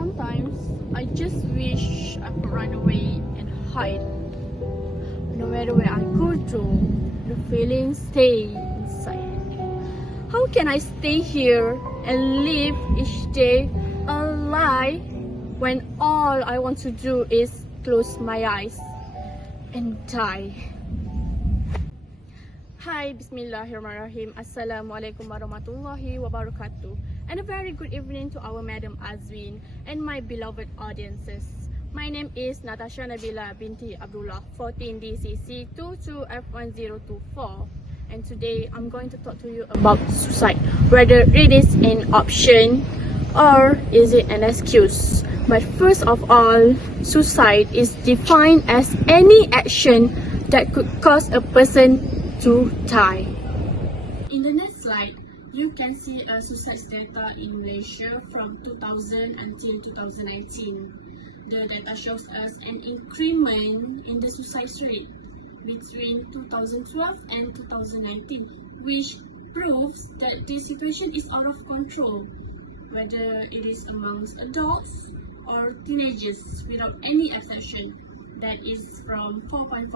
Sometimes I just wish I could run away and hide. No matter where I go to, the feelings stay inside. How can I stay here and live each day a lie when all I want to do is close my eyes and die? Hi, Bismillahirrahmanirrahim. Assalamualaikum warahmatullahi wabarakatuh. And a very good evening to our Madam Azwin and my beloved audiences. My name is Natasha Nabila binti Abdullah, 14 DCC 22F1024. And today I'm going to talk to you about suicide, whether it is an option or is it an excuse. But first of all, suicide is defined as any action that could cause a person to die. In the next slide, you can see a suicide data in Malaysia from 2000 until 2019. The data shows us an increment in the suicide rate between 2012 and 2019, which proves that the situation is out of control, whether it is amongst adults or teenagers without any exception. That is from 4.4%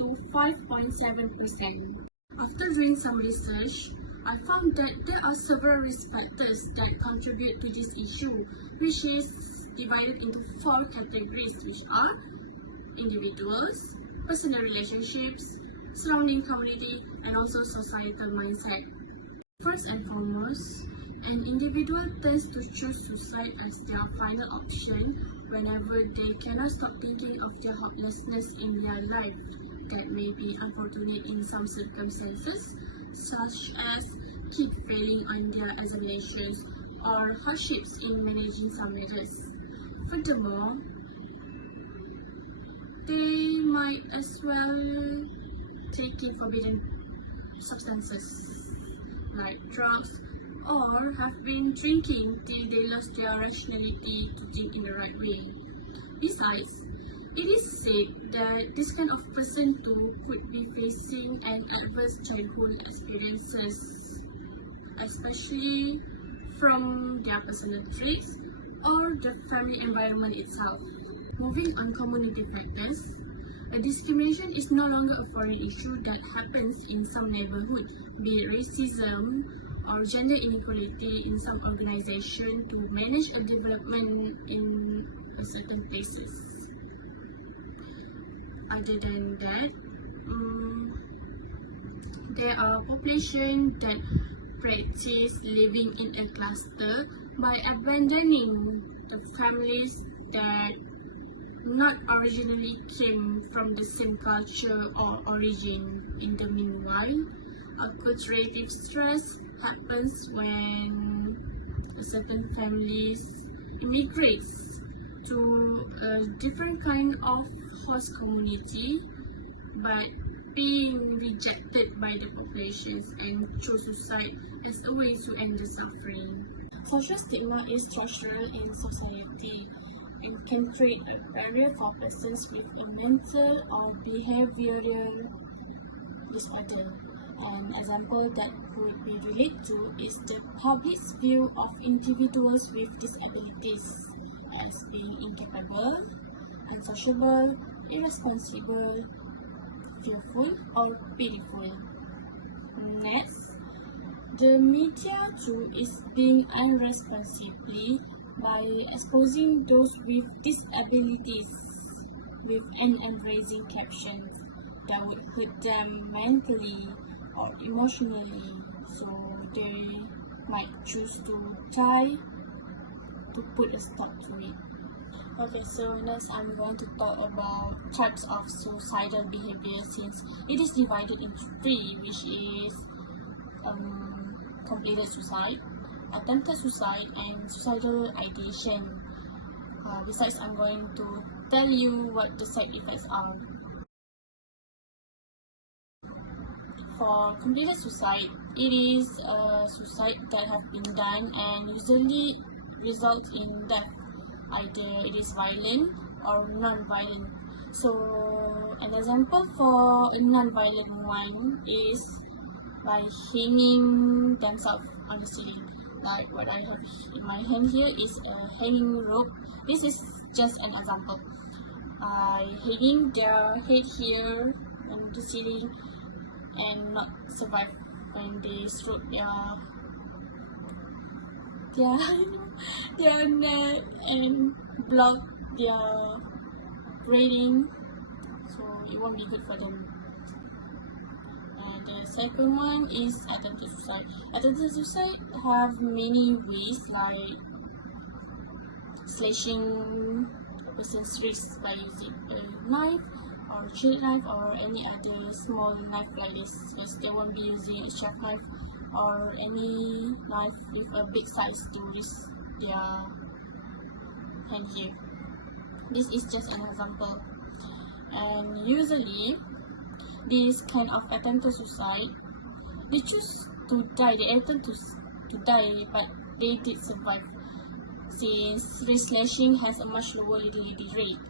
to 5.7%. After doing some research, I found that there are several risk factors that contribute to this issue, which is divided into 4 categories, which are individuals, personal relationships, surrounding community, and also societal mindset. First and foremost, an individual tends to choose suicide as their final option whenever they cannot stop thinking of their hopelessness in their life that may be unfortunate in some circumstances, such as keep failing on their examinations or hardships in managing some matters. Furthermore, they might as well taking forbidden substances like drugs, or have been drinking till they lost their rationality to think in the right way. Besides, it is said that this kind of person too could be facing an adverse childhood experiences, especially from their personal traits or the family environment itself. Moving on community factors, a discrimination is no longer a foreign issue that happens in some neighborhoods, be it racism or gender inequality in some organization to manage a development in certain places. Other than that, there are populations that practice living in a cluster by abandoning the families that not originally came from the same culture or origin. In the meanwhile, acculturative stress happens when a certain families immigrates to a different kind of host community, but being rejected by the populations and choose suicide as a way to end the suffering. Social stigma is structural in society and can create a barrier for persons with a mental or behavioral disorder. An example that could be related to is the public's view of individuals with disabilities as being incapable, unsociable, irresponsible, fearful, or pitiful. Next, the media too is being irresponsibly by exposing those with disabilities with an embracing captions that would hurt them mentally or emotionally, so they might choose to die to put a stop to it. Okay, so next I'm going to talk about types of suicidal behavior, since it is divided into 3, which is completed suicide, attempted suicide, and suicidal ideation. Besides, I'm going to tell you what the side effects are. For completed suicide, it is a suicide that have been done and usually results in death. Either it is violent or non-violent. So an example for a non-violent one is by hanging themselves on the ceiling. Like what I have in my hand here is a hanging rope. This is just an example. Hanging their head here on the ceiling and not survive when they stroke their neck and block their breathing, so it won't be good for them. And the second one is attempted suicide. Attempted suicide have many ways, like slashing a person's wrist by using a knife or chilled knife or any other small knife like this, because they won't be using a sharp knife or any knife with a big size to risk their hand here. This is just an example. And usually this kind of attempted suicide, they choose to die. They attempt to die, but they did survive, since wrist slashing has a much lower lethality rate.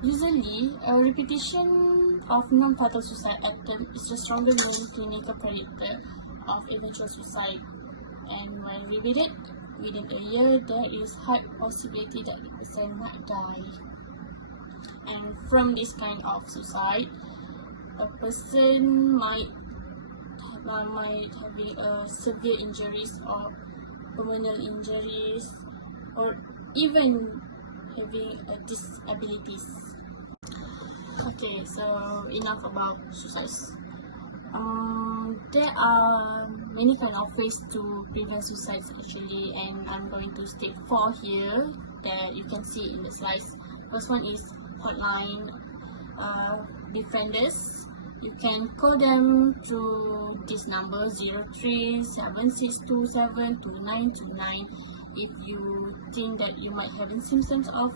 Usually, a repetition of non-fatal suicide attempt is a stronger non-clinical predictor of eventual suicide, and when repeated within a year, there is high possibility that the person might die. And from this kind of suicide, a person might having severe injuries or permanent injuries, or even having disabilities. Okay, so enough about suicides. There are many kind of ways to prevent suicides actually, and I'm going to state 4 here that you can see in the slides. First one is hotline defenders. You can call them through this number 0376272929 if you think that you might have symptoms of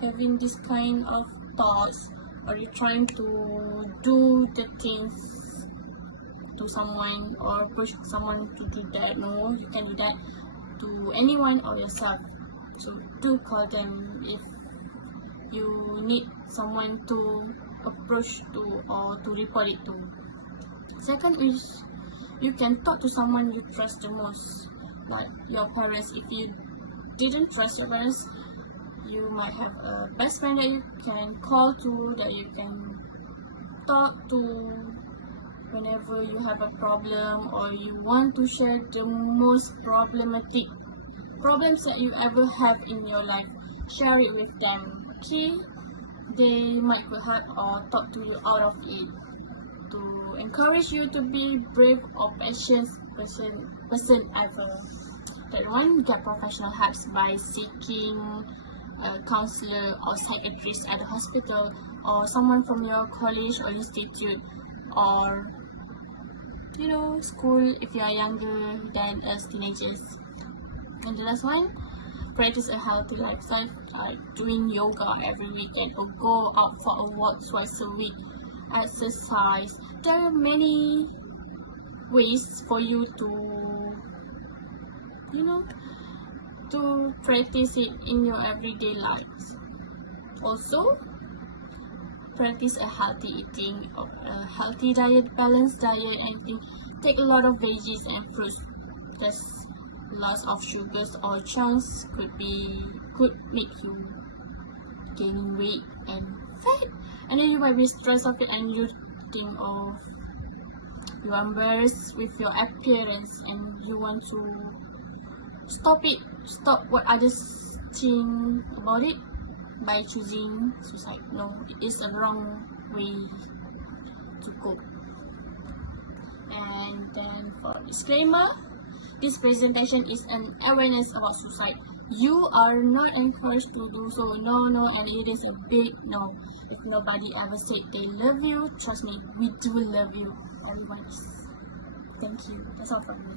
having this kind of thoughts, or you're trying to do the things to someone or push someone to do that. No, you can do that to anyone or yourself. So do call them if you need someone to approach to or to report it to. Second is, you can talk to someone you trust the most, like your parents. If you didn't trust your parents, you might have a best friend that you can call to, that you can talk to whenever you have a problem or you want to share the most problematic problems that you ever have in your life. Share it with them. Okay? They might help or talk to you out of it, to encourage you to be brave or patient person ever. Third one, get professional help by seeking a counselor or psychiatrist at the hospital, or someone from your college or institute, or school if you are younger than us teenagers. And the last one, practice a healthy lifestyle, like doing yoga every weekend or go out for a walk twice a week, exercise. There are many ways for you to practice it in your everyday life. Also, practice a healthy eating, a healthy diet, balanced diet, and take a lot of veggies and fruits. There's loss of sugars or chunks could make you gaining weight and fat, and then you might be stressed of it, and you think of you are embarrassed with your appearance, and you want to stop what others think about it by choosing suicide. No, it is a wrong way to cope. And then for disclaimer, this presentation is an awareness about suicide. You are not encouraged to do so. No, and it is a big no. If nobody ever said they love you, trust me, we do love you. Everyone is. Thank you. That's all from me.